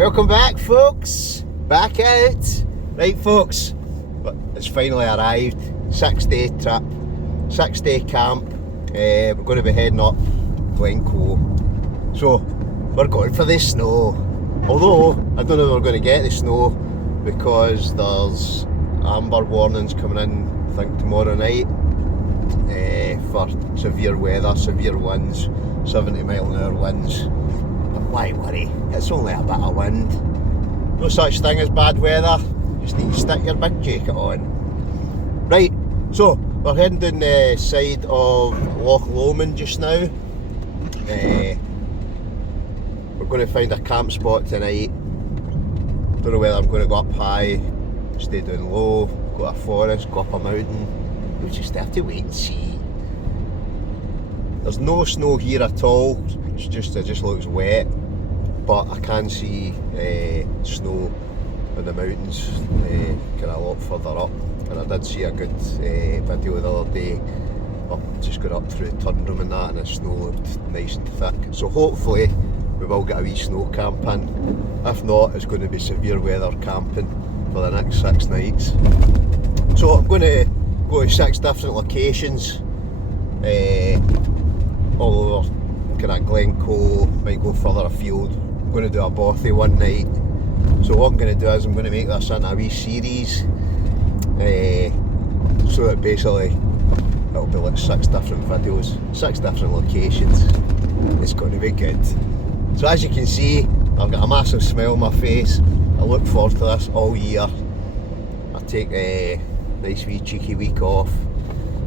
Welcome back, folks. Back out. Right, folks, it's finally arrived. 6-day trip, 6-day camp. We're going to be heading up Glen Coe. So, we're going for the snow. Although, I don't know if we're going to get the snow because there's amber warnings coming in, I think, tomorrow night for severe weather, severe winds, 70-mile-an-hour winds. But why worry? It's only a bit of wind. No such thing as bad weather. You just need to stick your big jacket on. Right, so we're heading down the side of Loch Lomond just now. We're going to find a camp spot tonight. Don't know whether I'm going to go up high, stay down low, go to a forest, go up a mountain. We'll just have to wait and see. There's no snow here at all. It just looks wet, but I can see snow in the mountains, kind of a lot further up. And I did see a good video the other day, just going up through Tundrum and that, and the snow looked nice and thick. So hopefully we will get a wee snow camp in. If not, it's going to be severe weather camping for the next 6 nights. So I'm going to go to 6 different locations, all over kind of Glen Coe, might go further afield. I'm going to do a bothy one night. So what I'm going to do is I'm going to make this into a wee series, so that basically it'll be like 6 different videos, 6 different locations. It's going to be good. So as you can see, I've got a massive smile on my face. I look forward to this all year. I take a nice wee cheeky week off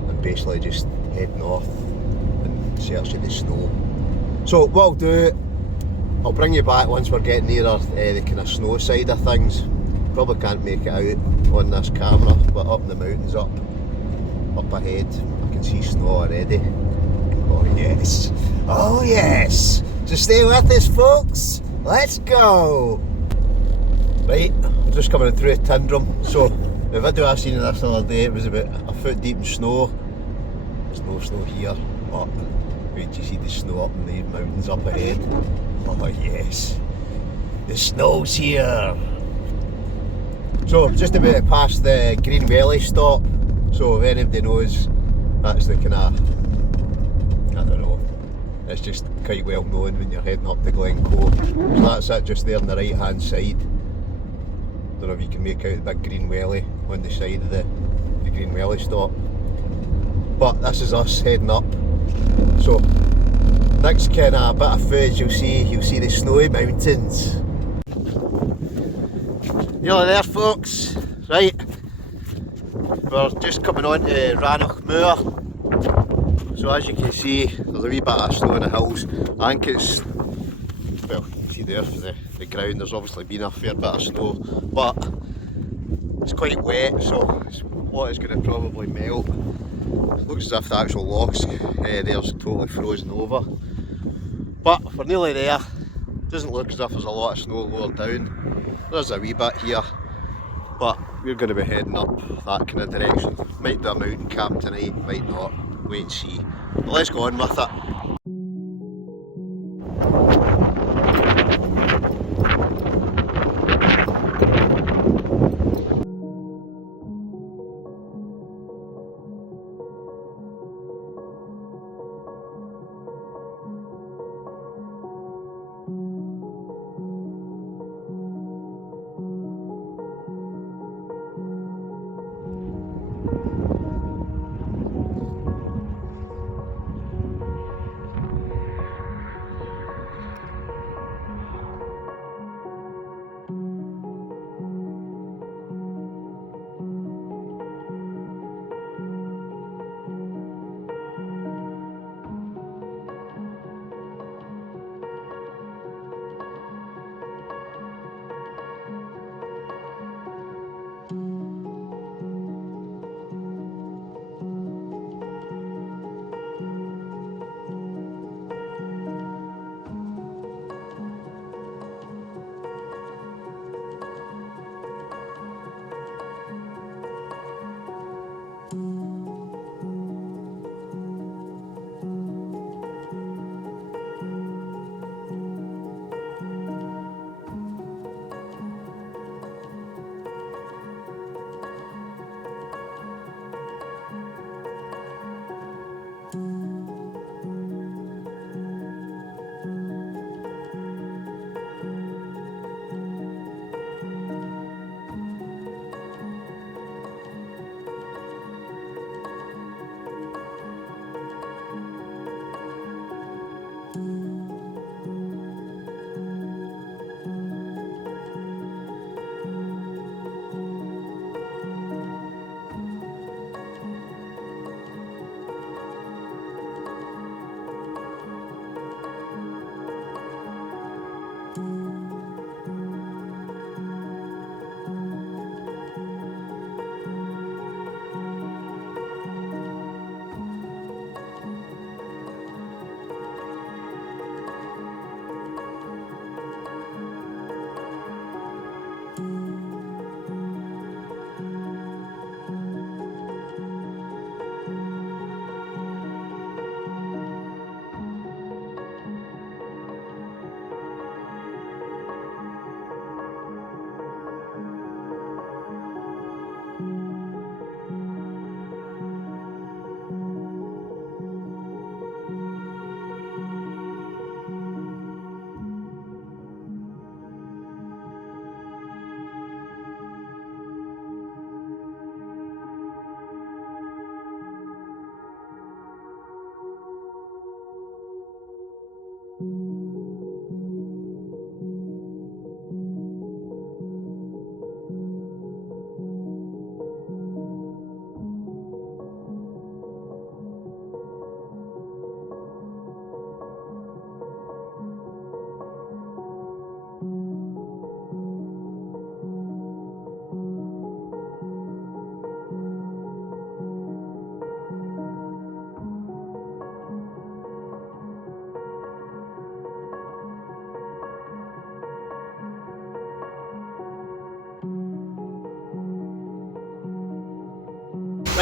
and basically just head north and search the snow. So what I'll do, I'll bring you back once we're getting nearer the kind of snow side of things. Probably can't make it out on this camera, but up in the mountains up ahead, I can see snow already. Oh yes, oh yes. So stay with us, folks. Let's go. Right, I'm just coming through Tundrum. So the video I seen of this the other day, it was about a foot deep in snow. There's no snow here, but wait till you see the snow up in the mountains up ahead. Oh yes, the snow's here. So just about past the Green Valley stop. So if anybody knows, that's the kind of, I don't know, it's just quite well known when you're heading up to Glen Coe. So that's it just there on the right hand side. Don't know if you can make out the big Green Valley on the side of the Green Valley stop. But this is us heading up. So next kind of bit of footage you'll see the snowy mountains. Nearly there, folks. Right, we're just coming on to Rannoch Moor. So as you can see, there's a wee bit of snow in the hills. I think it's, well, you can see there for the ground, there's obviously been a fair bit of snow, but it's quite wet, so what is going to probably melt. It looks as if the actual logs there's totally frozen over. But we're nearly there. Doesn't look as if there's a lot of snow lower down. There's a wee bit here, but we're going to be heading up that kind of direction. Might do a mountain camp tonight, might not. Wait and see. But let's go on with it.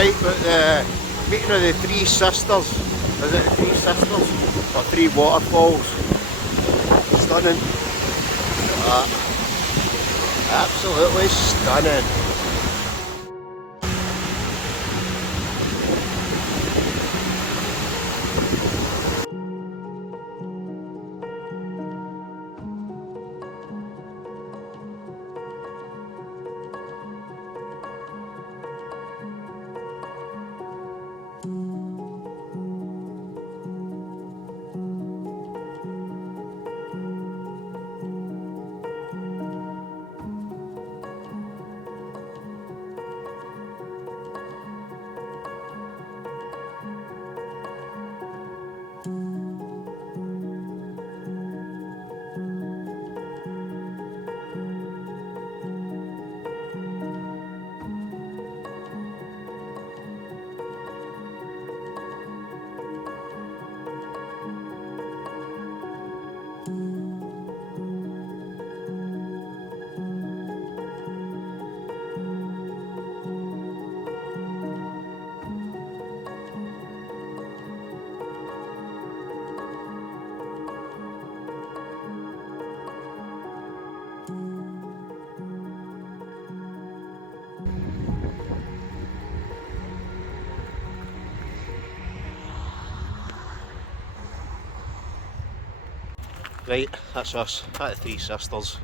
Right, but the meeting of the three sisters, is it the three sisters? Or three waterfalls. Stunning. Absolutely stunning. Right, that's us. That's the three sisters.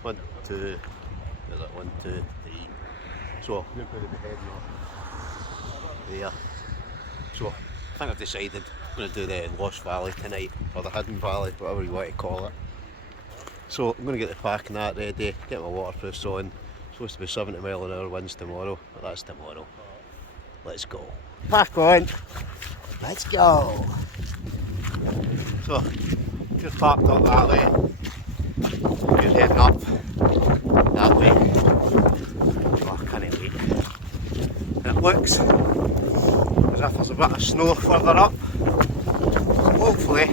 1, 2, is it 1, 2, 3. So, look where they'll be heading up. There. So, I think I've decided I'm going to do the Lost Valley tonight, or the Hidden Valley, whatever you want to call it. So, I'm going to get the pack and that ready, get my waterproofs on. Supposed to be 70 mile an hour winds tomorrow, but that's tomorrow. Let's go. Pack on. Let's go. So, just parked up that way. Just heading up that way. Oh, I can't wait. And it looks as if there's a bit of snow further up. So hopefully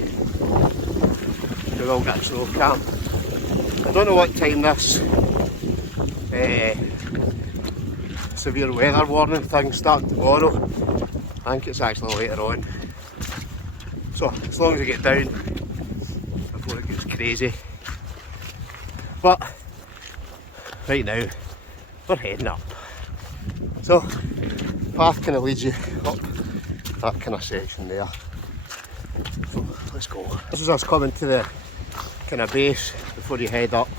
we will get a snow camp. I don't know what time this severe weather warning thing starting tomorrow. I think it's actually later on. So as long as I get down before it gets crazy. But right now we're heading up. So path kind of leads you up that kind of section there. So let's go. This is us coming to the kind of base before you head up.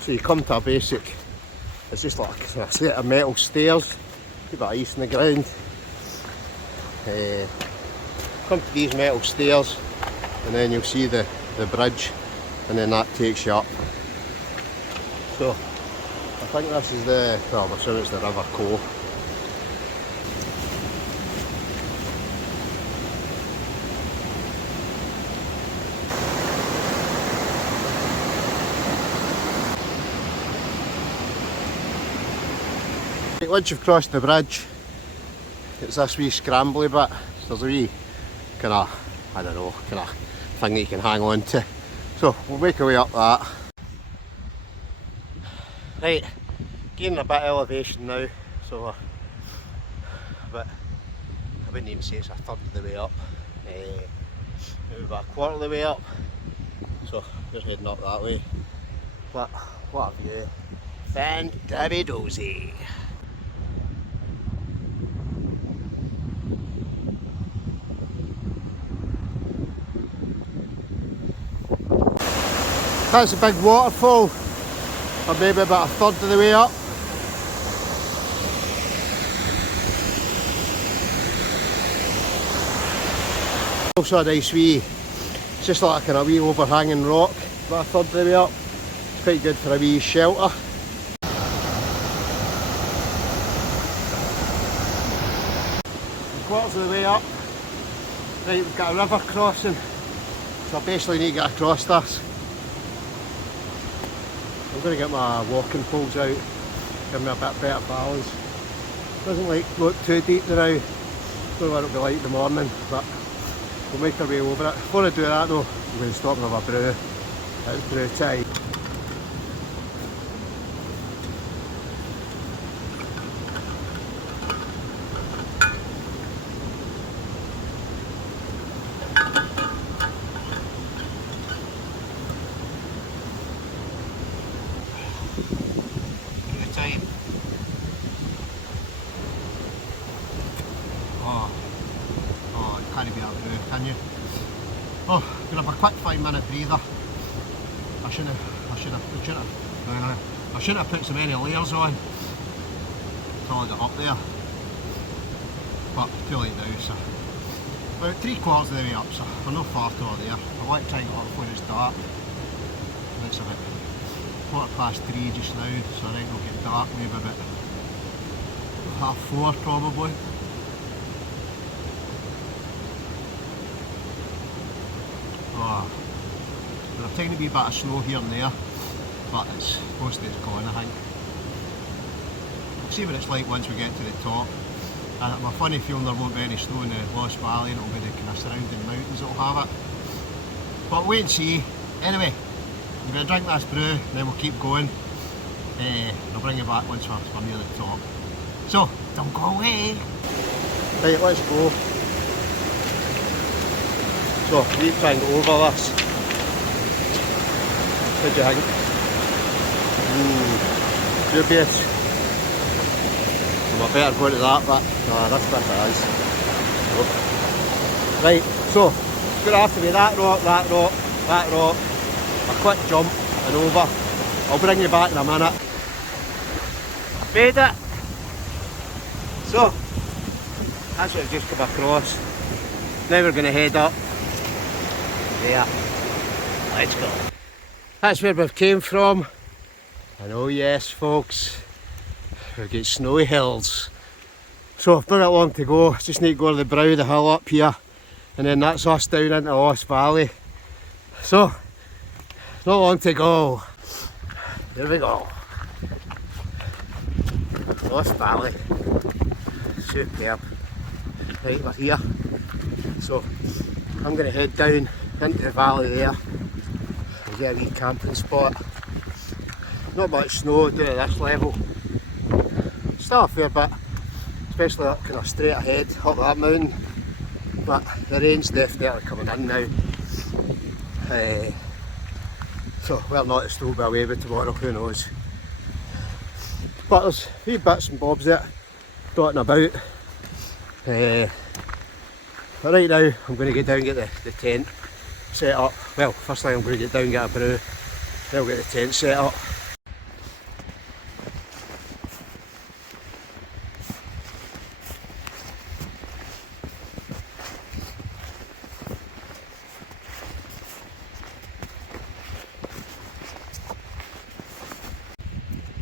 So you come to a basic, it's just like a set of metal stairs, a bit of ice in the ground. Come to these metal stairs and then you'll see the bridge, and then that takes you up. So I think this is the, well, I'm assuming it's the River Coe. Once you've crossed the bridge, it's this wee scrambly bit. So there's a wee kind of, I don't know, kind of thing that you can hang on to. So we'll make our way up that. Right, gaining a bit of elevation now, so but I wouldn't even say it's a third of the way up. Maybe about a quarter of the way up. So just heading up that way. But what a view. Fan-dabby-dozy. That's a big waterfall, or maybe about a third of the way up. Also a nice wee, it's just like a kind of wee overhanging rock, about a third of the way up. It's quite good for a wee shelter. Quarters of the way up. Right, we've got a river crossing, so I basically need to get across this. I'm going to get my walking poles out, give me a bit better balance. Doesn't look too deep now, don't know what it'll be like in the morning, but we'll make our way over it. Before I do that though, I'm going to stop and have a brew. It's brew time. have a quick 5-minute breather. I shouldn't have put so many layers on until I got up there. But too late now, so about 3/4 of the way up, so we're not far to there. I want to try and get up before it's dark. It's about 3:15 just now, so I think it'll get dark maybe about 4:30 probably. Oh, there's a tiny wee bit of snow here and there, but it's mostly gone, I think. We'll see what it's like once we get to the top. And I'm a funny feeling there won't be any snow in the Lost Valley, and it'll be the kind of surrounding mountains that'll have it. But wait and see. Anyway, I'm going to drink this brew, and then we'll keep going. I'll bring you back once we're near the top. So, don't go away! Right, let's go. So, we need to try and go over this. What do you think? Dubious. I better go to that bit. Nah, this bit it is. Oh. Right, so it's going to have to be that rock, that rock, that rock, a quick jump and over. I'll bring you back in a minute. Made it! So, that's what I've just come across. Now we're going to head up there. Let's go. That's where we've came from. And oh yes folks, we've got snowy hills. So not that long to go, just need to go to the brow of the hill up here, and then that's us down into Lost Valley. So, not long to go. Here we go. Lost Valley. Superb. Right, we're here. So, I'm going to head down into the valley there and get a wee camping spot. Not much snow down at this level. Still a fair bit, especially up kind of straight ahead up that mountain, but the rain's definitely coming in now. So whether or not it'll still be away by tomorrow, who knows. But there's wee bits and bobs there dotting about. But right now I'm going to get down and get the tent set up. Well, first thing I'm going to get down and get a brew, then I'll get the tent set up.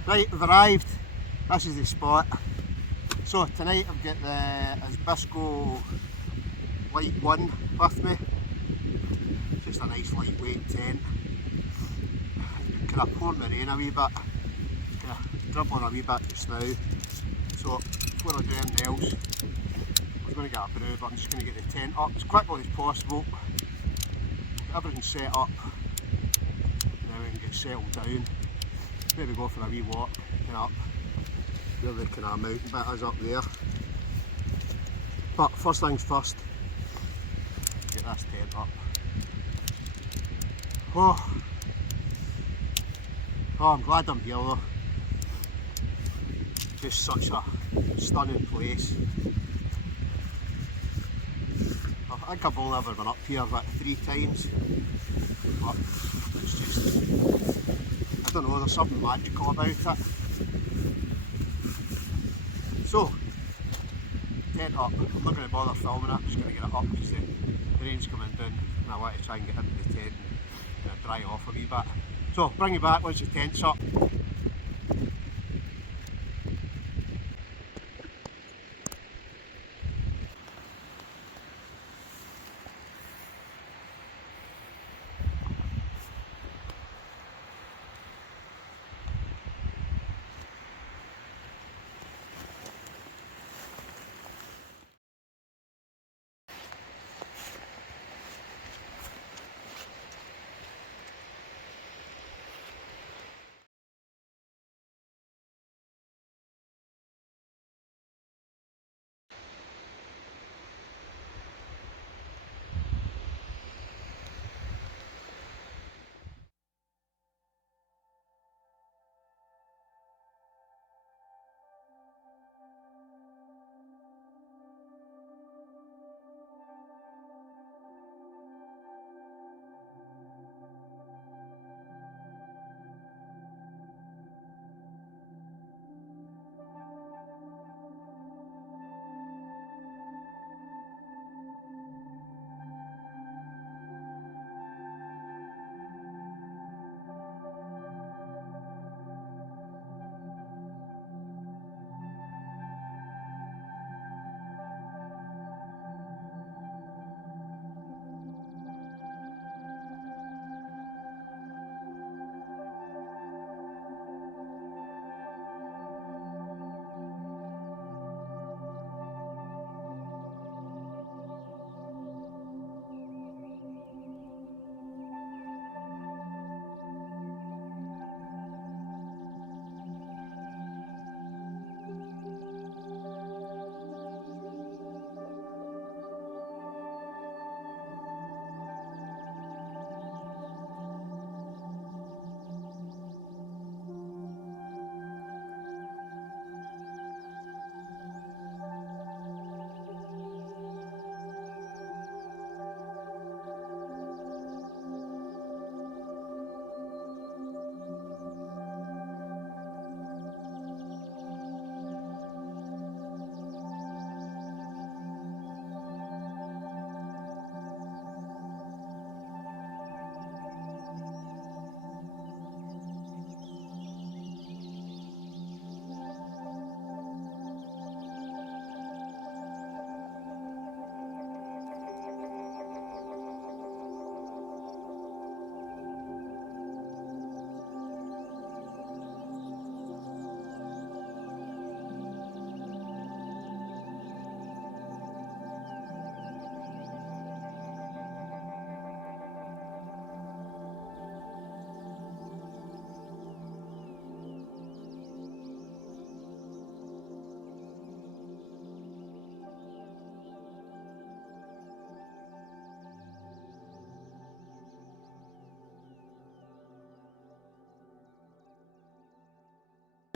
Right, we've arrived. This is the spot. So tonight I've got the Abisko Lite 1 with me. Just a nice lightweight tent. Kind of pouring the rain a wee bit. Kind of dribbling a wee bit just now. So before I do anything else, I was going to get a brew, but I'm just going to get the tent up as quickly as possible. Get everything set up. And then we can get settled down. Maybe go for a wee walk kind of up where the kind of mountain bit is up there. But first things first, get this tent up. Oh, I'm glad I'm here though. Just such a stunning place. I think I've only ever been up here about 3 times, but it's just, I don't know, there's something magical about it. So, tent up. I'm not going to bother filming it, I'm just going to get it up because the rain's coming down and I want to try and get into the tent and dry off a wee bit. So, bring you back once the tent's up.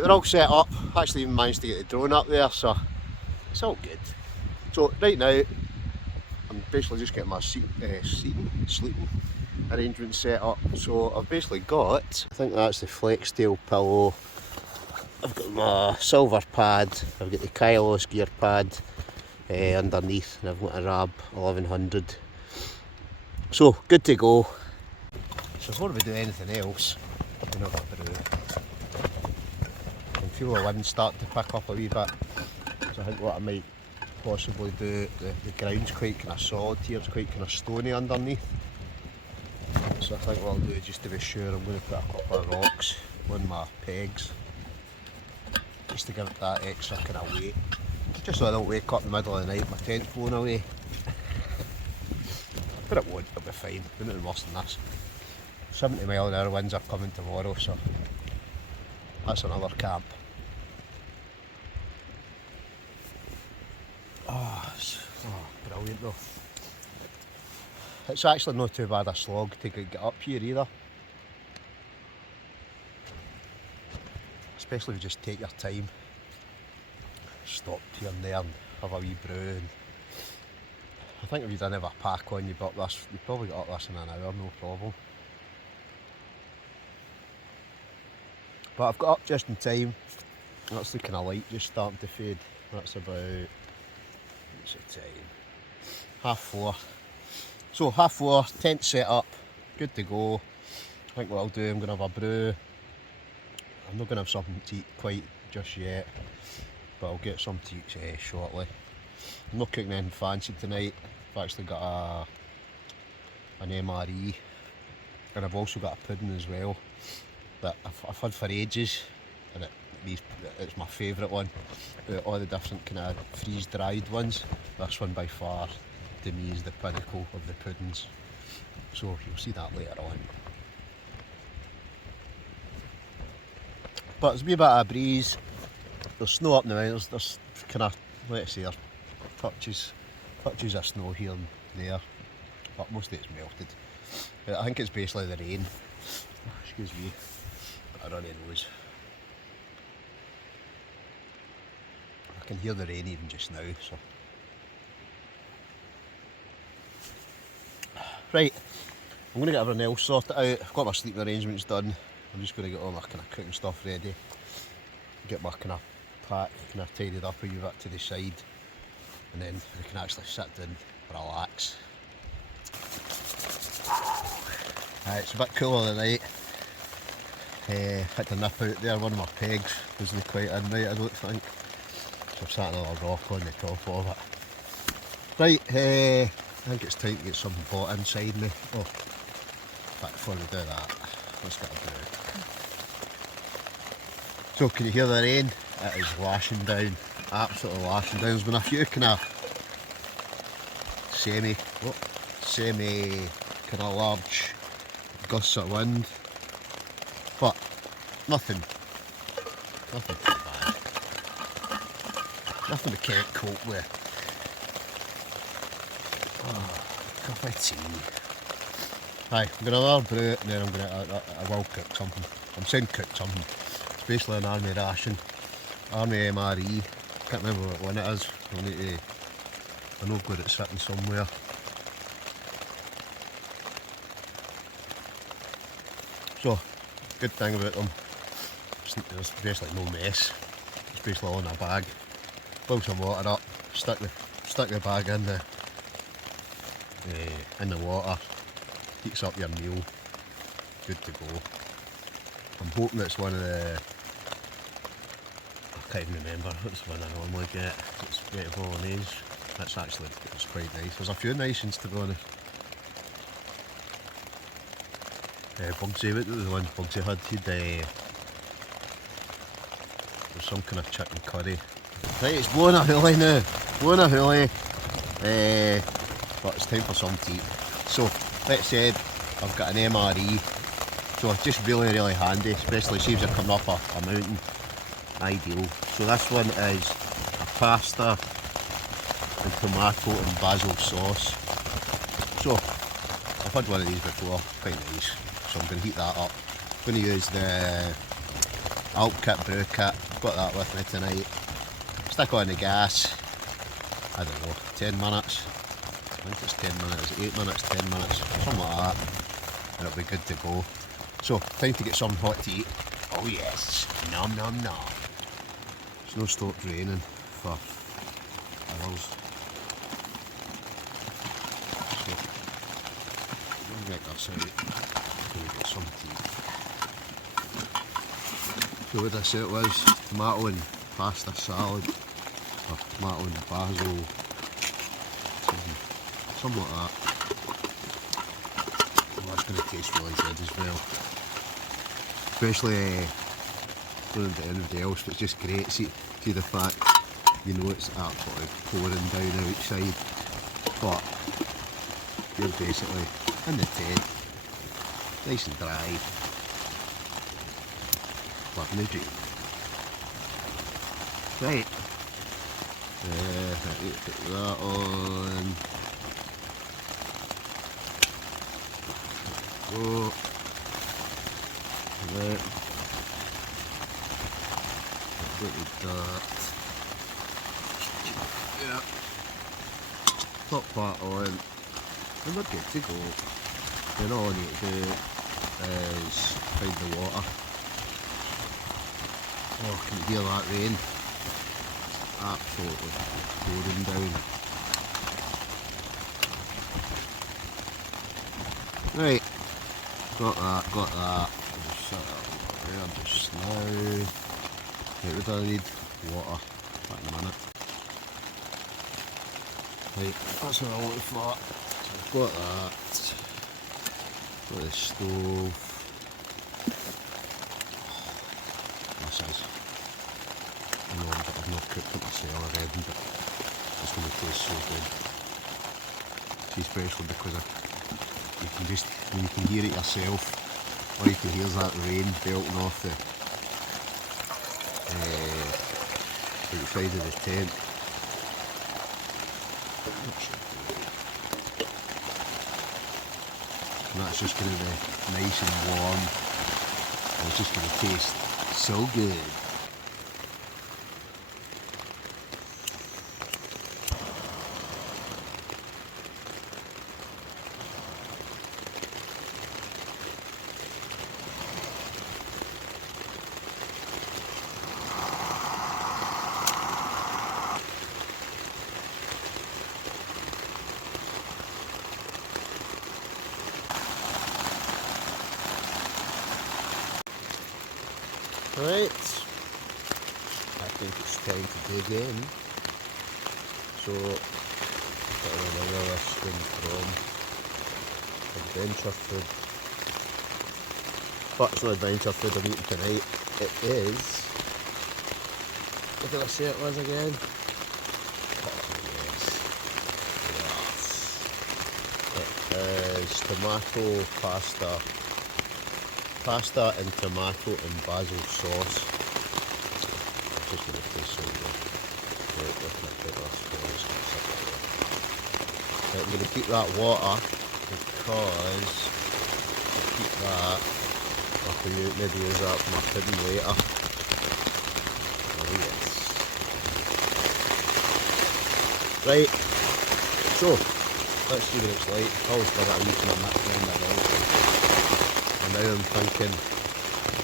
they're all set up. Actually even managed to get the drone up there, so it's all good. So right now I'm basically just getting my sleeping arrangement set up. So I've basically got, I think that's the flex tail pillow, I've got my silver pad, I've got the Kailos gear pad underneath, and I've got a Rab 1100. So good to go. So before we do anything else, I'm going to have a brew. I can feel the wind starting to pick up a wee bit, so I think what I might possibly do, the ground's quite kind of solid here, it's quite kind of stony underneath. So I think what I'll do, just to be sure, I'm going to put a couple of rocks on my pegs, just to give it that extra kind of weight, just so I don't wake up in the middle of the night, my tent's blown away. But it won't, it'll be fine, nothing worse than this. 70 mile an hour winds are coming tomorrow, so that's another camp. Oh, brilliant though. It's actually not too bad a slog to get up here either. Especially if you just take your time. Stop here and there and have a wee brew. And I think if you didn't have a pack on, you'd probably got up this in an hour, no problem. But I've got up just in time. That's the kind of light just starting to fade. That's about, what's the time? 4:30. So 4:30, tent set up, good to go. I think what I'll do, I'm going to have a brew. I'm not going to have something to eat quite just yet, but I'll get some to eat shortly. I'm not cooking anything fancy tonight. I've actually got an MRE, and I've also got a pudding as well that I've had for ages, and it's my favourite one. All the different kind of freeze-dried ones, this one by far to me is the pinnacle of the puddings, so you'll see that later on. But there's a wee bit of a breeze, there's snow up in the mountains, there's kind of, let's say, there's touches of snow here and there, but most of it's melted. I think it's basically the rain. Excuse me, got a runny nose. I can hear the rain even just now, so. Right, I'm going to get everything else sorted out. I've got my sleeping arrangements done. I'm just going to get all my kind of cooking stuff ready. Get my kind of pack kind of tidied up a wee bit to the side. And then we can actually sit down, relax. It's a bit cooler tonight. Had to nip out there, one of my pegs wasn't quite in right, I don't think. So I've sat another rock on the top of it. Right, I think it's time to get something bought inside me. Oh, but before we do that, let's get a brew. So can you hear the rain? It is lashing down, absolutely lashing down. There's been a few kind of semi kind of large gusts of wind, but nothing too bad. Nothing we can't cope with. Oh, cup of tea. Right, I'm going to have a brew and then I will cook something. I'm saying cook something. It's basically an army ration. Army MRE. Can't remember what one it is. I know where it's sitting somewhere. So, good thing about them, there's basically no mess. It's basically all in a bag. Fill some water up, stick the bag in the water, heats up your meal, good to go. I'm hoping it's one of the, I can't even remember, what's the one I normally get, it's spaghetti bolognese. It's quite nice. There's a few nice ones to be honest. Bugsy, what was the one Bugsy had? There's some kind of chicken curry. Right, it's blowing a hoolie now. Blowing a hoolie. But it's time for some tea. So, like I said, I've got an MRE. So it's just really handy, especially if you're coming up a mountain. Ideal. So this one is a pasta and tomato and basil sauce. So I've had one of these before, quite nice. So I'm going to heat that up. I'm going to use the Alp kit, brew kit, got that with me tonight. Stick on the gas, I don't know, 10 minutes. I think it's 10 minutes, 8 minutes, 10 minutes, something like that. And it'll be good to go. So, time to get something hot to eat. Oh yes, nom nom nom. It's no stopped raining for hours. So, we'll get this out. We'll get something to eat. So what I said it was tomato and pasta salad, or tomato and basil, something like that. Oh, that's going to taste really good as well. Especially going to anybody else, but it's just great. See the fact, you know it's absolutely pouring down outside, but you're basically in the tent, nice and dry. Living the dream. Right. Put that on. Go. Right. Look at that. Yeah. Pop that on. And we're good to go. Then all I need to do is find the water. Oh, can you hear that rain? It's absolutely pouring down. Right, got that. Just set that over there just now. Right, what do I need? Water. Back in a minute. Right, that's what I wanted for that. So I've got that. Got the stove. This is. I know I've not cooked it myself already, but it's going to taste so good. See, especially because you can hear it yourself, or you can hear that rain belting off the outside of the tent. And that's just going to be nice and warm, and it's just going to taste so good. Right, I think it's time to dig in. So, got another listing from adventure food. But it's not adventure food I'm eating tonight. It is. What did I say it was again? Oh yes. It is tomato pasta. Pasta and tomato and basil sauce. It's just going to taste so good. Right, I'm going to keep that water because I'll keep that. I can maybe use that for my pudding later. Oh yes. Right, so let's see what it's like. I always got that reaching on that time that night. And now I'm thinking,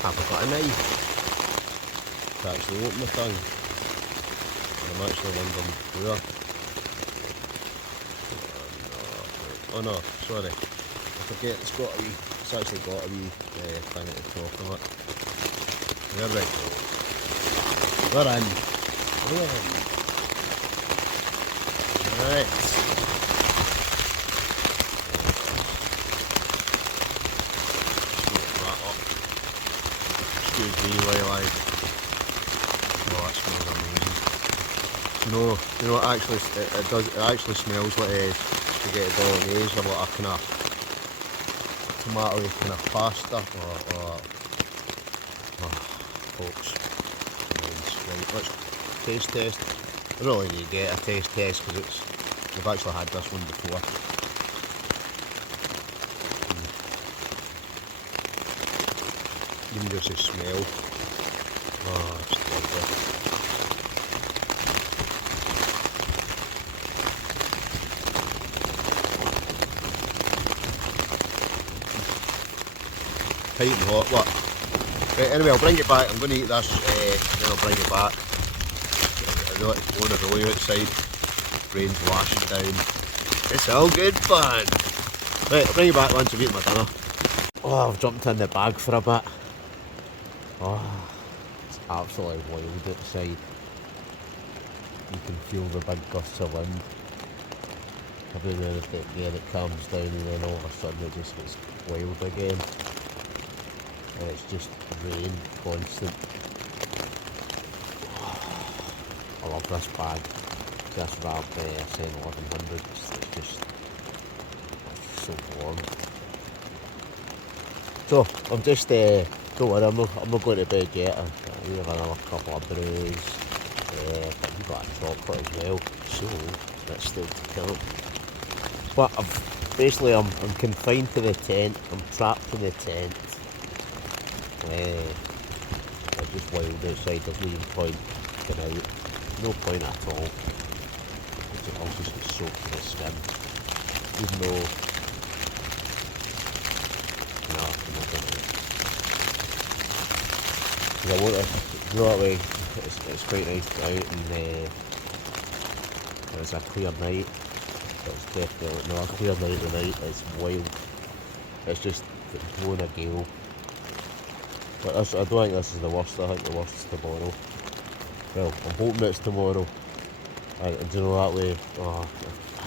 have I got a knife to actually open the thing? And I'm actually wondering where. Oh no, sorry. I forget it's actually got a wee thing at the top of it. There we go. We're in. Right. Excuse me while I... Oh, that smells amazing. You know, it actually smells like spaghetti bolognese, or like a kind of tomato kind of pasta, or folks. Right, let's taste test. I really need to get a taste test because we've actually had this one before. You can just smell. Oh, it's lovely. Tight and hot, what? Right, anyway, I'll bring it back. I'm going to eat this, then I'll bring it back. I know it's blowing a really outside. Rain's washing down. It's all good fun. Right, I'll bring it back once I've eaten my dinner. Oh, I've jumped in the bag for a bit. Oh, it's absolutely wild outside. You can feel the big gusts of wind. Every now and then it calms down and then all of a sudden it just gets wild again. And it's just rain constant. I love this bag. This Rab SN 1100. It's just so warm. So I'm just don't worry, I'm not going to bed yet. I need another couple of brews. But we've got a chocolate as well. So that's still to come. But I'm confined to the tent. I'm trapped in the tent. It's just wild outside, there's no even point getting out. No point at all. I'll just get soaked to the skin. Even though no, I'm not going to. I want to go that way. It's quite nice to go out and it's a clear night. It's definitely not a clear night tonight. It's wild. It's just blowing a gale. But I don't think this is the worst. I think the worst is tomorrow. Well, I'm hoping it's tomorrow. And do you know that way? Oh,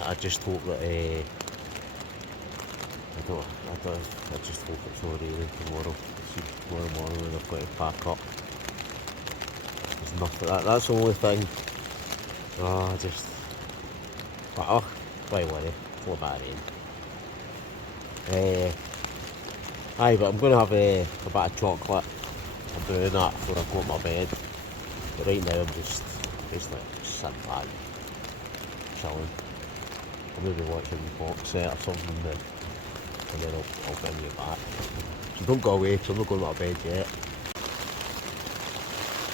I just hope that I just hope it's not raining tomorrow. See, tomorrow morning when I've got to pack up. There's nothing. That's the only thing. But why worry? It's not bad rain. Aye, but I'm going to have a bit of chocolate. I'm doing that before I go to my bed. But right now I'm just basically sitting back, chilling. I'll maybe watch a box set or something and then I'll bring you back. So don't go away because I'm not going to my bed yet.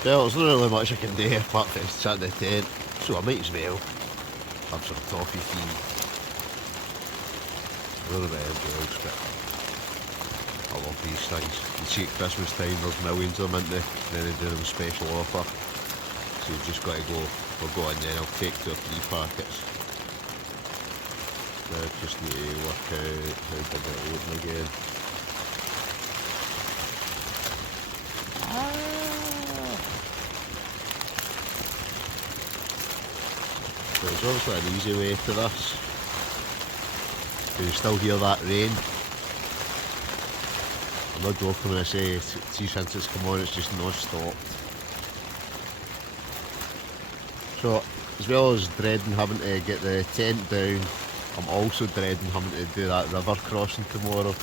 Well, there's not really much I can do apart from sit in the tent. So I might as well have some toffee tea. A little bit of drugs, but I love these things. You see at Christmas time there's millions of them in there, and then they do them a special offer. So you've just got to go, we'll go in there, I'll take 2 or 3 packets. I just need to work out how big it'll open again. So there's obviously an easy way to this. You can still hear that rain. I'm not joking when I say, see since it's come on it's just non-stop. So, as well as dreading having to get the tent down, I'm also dreading having to do that river crossing tomorrow.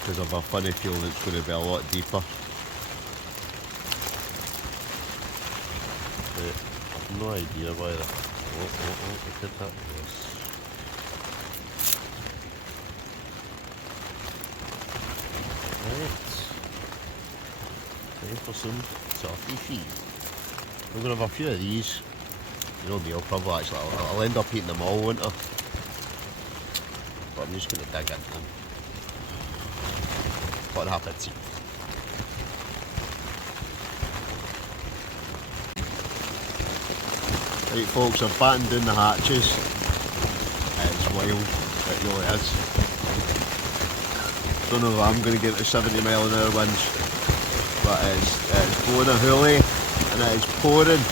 Because I've a funny feeling it's going to be a lot deeper. I've no idea why the... look at that. Yes. Right. Time for some toffee feed. We're going to have a few of these. You know me, I'll end up eating them all, won't I? But I'm just going to dig into them. What happens? Right folks, I've battened down the hatches. It's wild, it really is. Don't know if I'm going to get the 70-mile-an-hour winds, but it's blowing a hoolie and it is pouring.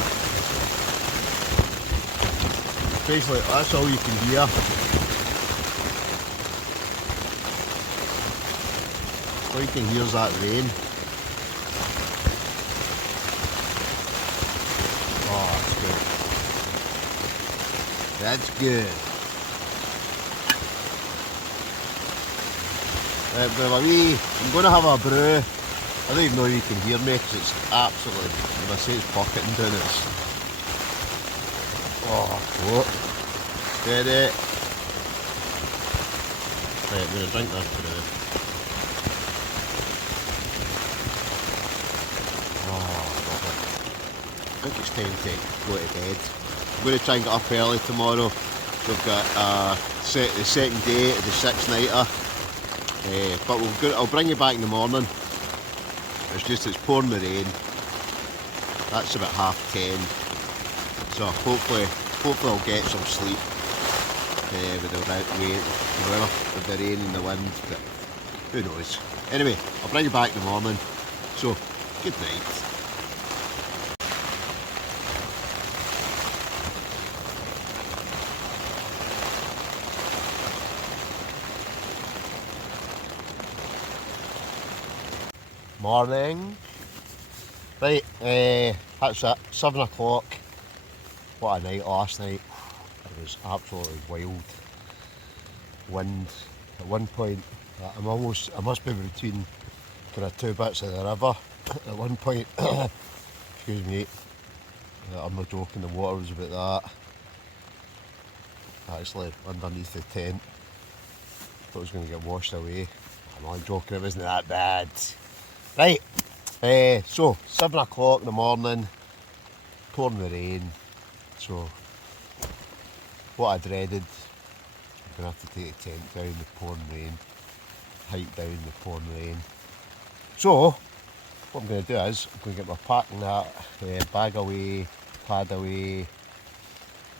Basically, that's all you can hear. All you can hear is that rain. Oh, that's good. That's good. I'm going to have a brew. I don't even know if you can hear me because it's absolutely, when I say it's bucketing down, it's... Oh, what? Steady. Right, I'm going to drink that brew. think it's time to go to bed. I'm going to try and get up early tomorrow. So we've got the second day of the 6-nighter. But I'll bring you back in the morning. It's pouring the rain. That's about 10:30. So hopefully I'll get some sleep with the rain and the wind, but who knows. Anyway, I'll bring you back in the morning. So, good night. Morning. Right, that's it, 7 o'clock. What a night last night. It was absolutely wild. Wind. At one point, I must be between kind of two bits of the river. At one point, excuse me, I'm not joking, the water was about that. Actually, underneath the tent. Thought it was going to get washed away. I'm not joking, it wasn't that bad. Right, so 7 o'clock in the morning, pouring the rain. So, what I dreaded, I'm going to have to take the tent down, the pouring rain, hike down the pouring rain. So, what I'm going to do is, I'm going to get my packing bag away, pad away,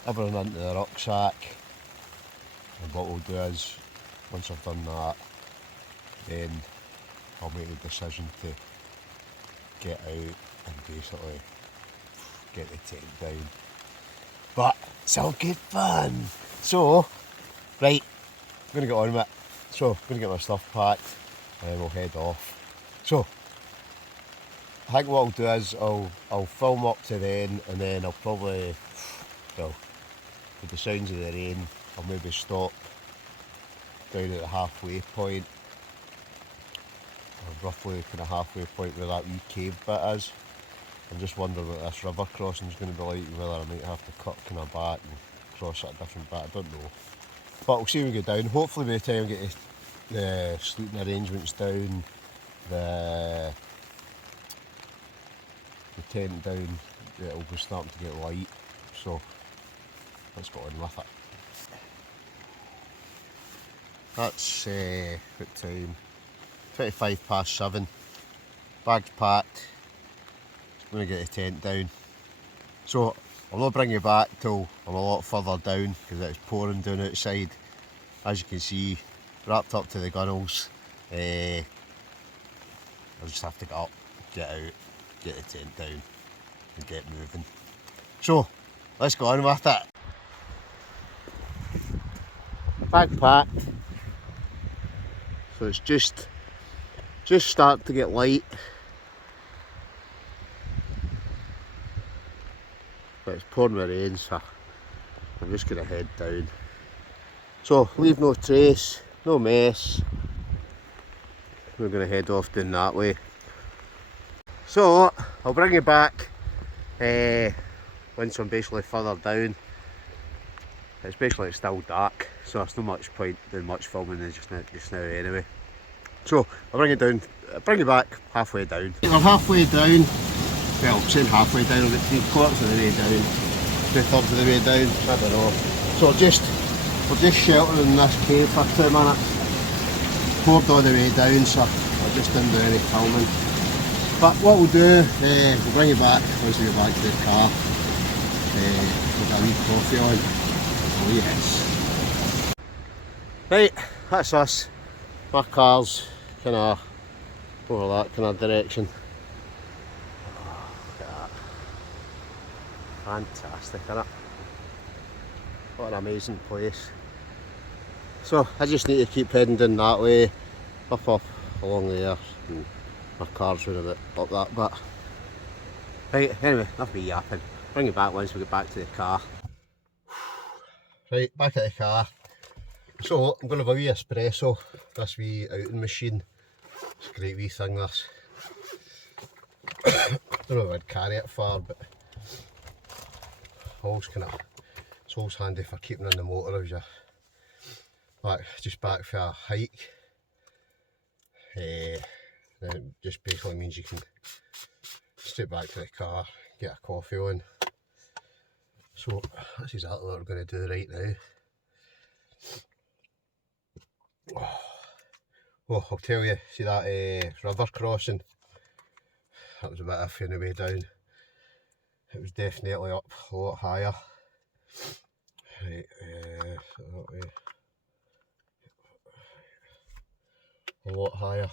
everything into the rucksack. And what we'll do is, once I've done that, then I'll make the decision to get out and basically get the tent down. But it's all good fun. So, right, I'm going to get on with it. So, I'm going to get my stuff packed and then we'll head off. So, I think what I'll do is I'll film up to then, and then I'll probably, well, with the sounds of the rain, I'll maybe stop down at the halfway point. Roughly kind of halfway point where that wee cave bit is. I'm just wondering what this river crossing is going to be like, whether I might have to cut kind of back and cross at a different bit, I don't know. But we'll see when we get down. Hopefully by the time we get the sleeping arrangements down, the tent down, it'll be starting to get light. So let's get on with it. That's what time? 7:25. Bags packed. Just going to get the tent down. So I'll not bring you back till I'm a lot further down because it's pouring down outside. As you can see, wrapped up to the gunnels. I just have to get up, get out, get the tent down and get moving. So let's go on with it. Bag packed. So it's just starting to get light, but it's pouring with rain, so I'm just going to head down. So leave no trace, no mess. We're going to head off down that way. So I'll bring you back once I'm basically further down. It's still dark, so there's not much point doing much filming just now anyway. So I'll bring you back halfway down. We're halfway down. Well, I'm saying halfway down, we're 3/4 of the way down, 2/3 of the way down, I don't know. So we're just sheltering in this cave for 2 minutes. Poured all the way down, so I just didn't do any filming. But what we'll do, we'll bring you back once we get back to the car. We've got a wee coffee on. Oh yes. Right, that's us. My car's kind of over that kind of direction. Oh, look at that. Fantastic, isn't it? What an amazing place. So I just need to keep heading down that way, up along there, and my car's running a bit up that bit. Right, anyway, enough me yapping. Bring you back once we get back to the car. Right, back at the car. So I'm going to have a wee espresso, this wee outing machine. It's a great wee thing, this. Don't know if I'd carry it far, but it's always handy for keeping in the motor as you're just back for a hike. Then it just basically means you can straight back to the car, get a coffee on. So that's exactly what we're going to do right now. Oh, I'll tell you, see that river crossing? That was a bit iffy on the way down. It was definitely up a lot higher. Right, so that way. A lot higher.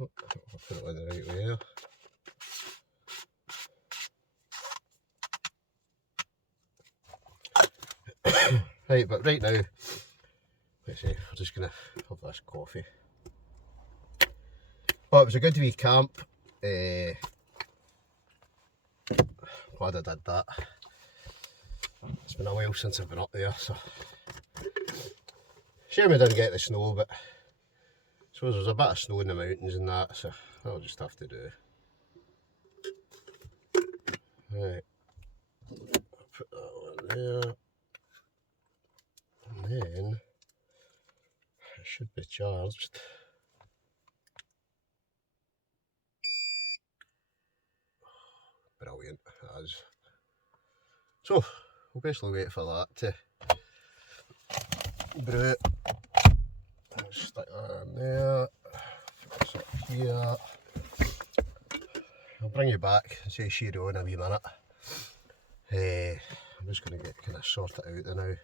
Oh, I'll put it in the right way there. Right, but right now, let's see, we're just going to have this coffee. Well, it was a good wee camp. Glad I did that. It's been a while since I've been up there, so. Shame we didn't get the snow, but I suppose there's a bit of snow in the mountains and that, so I'll just have to do. Right, I'll put that one there. And then it should be charged. Brilliant, that is. So we'll basically wait for that to brew it. Stick that in there. Fix it here. I'll bring you back and say cheerio in a wee minute. I'm just going to get kind of sort it out there now,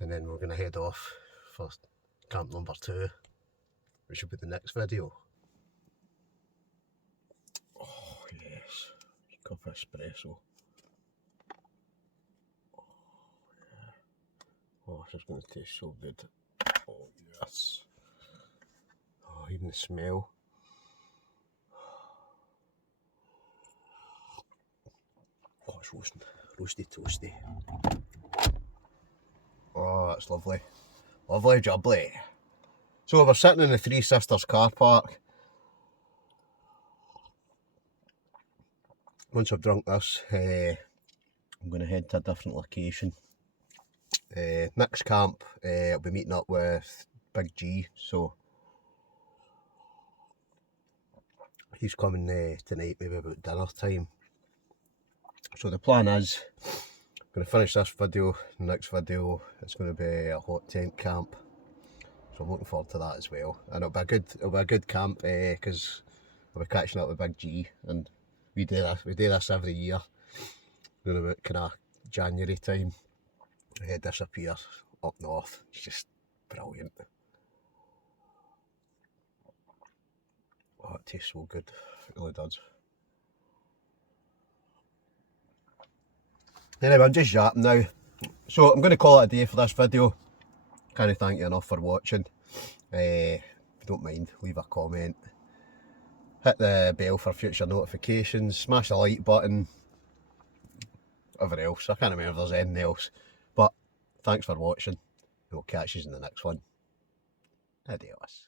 and then we're going to head off for camp number 2, which will be the next video. Oh yes, cup of espresso. Oh yeah. Oh, this is going to taste so good. Oh yes. Oh, even the smell. Oh, it's roasting. Roasty toasty. Oh, that's lovely. Lovely jubbly. So we're sitting in the Three Sisters car park. Once I've drunk this, I'm going to head to a different location. Next camp, I'll be meeting up with Big G, so he's coming tonight, maybe about dinner time. So the plan is, I'm going to finish this video. The next video, it's going to be a hot tent camp, so I'm looking forward to that as well. And it'll be a good camp because I'll be catching up with Big G, and we do this every year. Around about kind of January time, disappear up north. It's just brilliant. Oh, it tastes so good, it really does. Anyway, I'm just yapping now, so I'm going to call it a day for this video. Can't thank you enough for watching. If you don't mind, leave a comment, hit the bell for future notifications, smash the like button, whatever else. I can't remember if there's anything else, but thanks for watching. We'll catch you in the next one. Adios.